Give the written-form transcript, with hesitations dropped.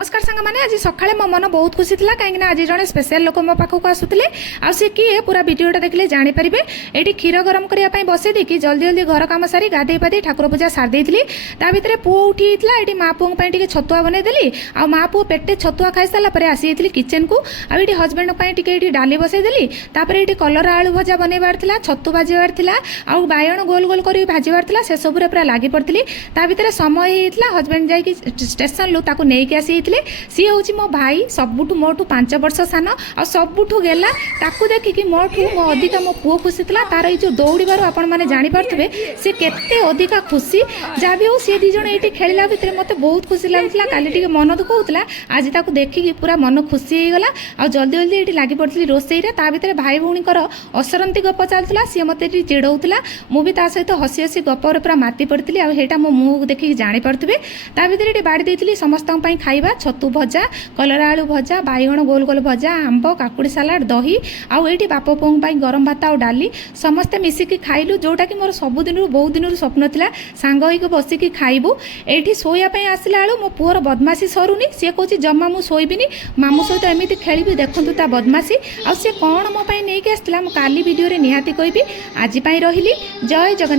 नमस्कार सांग मैंने आज सकाଳେ मो मन बहुत खुशी था कहीं आज जड़े स्पेशल लोक मो पाखक आसुले आए किए पूरा वीडियोटा देखले जानीपारे ये क्षीर गरम करने बसई देखी जल्दी जल्दी घर कम सारी गाधे पाधे ठाकुर पूजा सारी ता भर पुओ उठी ये माँ पुओं टे छतुआ बनईदेली आ माँ पुओ पेटे छतुआ खाई सारापर आसी किचन को आगे हजबैंड ये डाली बसईदेली ये कलर आलू भजा बनइबार छतु भाजबार आउ बैगण गोल गोल कर भाजबार से सबूरे पूरा लगी पड़ी ता भर समय होता हजबैंड जा स्टेशन लु ताकू नहीं आसी सी हूँ मो भाई सबुठू मोठू 5 वर्ष सान आ सबुठू गेला ताकू देखिकी मोठू मो अधिका मो पुओ खुशी था तार जो दौड़बार आपण मैंने जानीपे सी केते अधिका खुशी जहाँ भी हो सी दीज ये खेलला भितर मत बहुत खुशी लगुला काली मन दुख होता आज ताकू देखिकी पूरा मन खुशी हो गला आ जल्दी जल्दी ये लगी पड़ी रोसई ता भर भाई भौणीकर असरंती गप चलता सी मत चिड़ौला मुझे सहित हसी हसी गपर पूरा माति पड़ी आटा मो मुँह देखिए जानीपे ता भर ये बाड़ी देती समस्त खाइबा छतु भजा कलर आलू भजा बैगण गोल गोल भजा आंब काकुड़ी सालाड दही आउ ये बाप पुओं गरम भात आ डाली समस्ते मिसिकी खाइलु जोटा कि मोर सबुदिन बहुत दिन स्वप्न था सांग होइक बसिकी खाइबू ये शोयापाई आसला बेलू मो पुअर बदमाशी सरुनी सी कौच जमा मु शोबनी मामू सहित एमती खेली देखु ता बदमाशी आ सी कौन मो नहीं आसला काली वीडियो निहाती कहबी आज रही जय जगन्नाथ।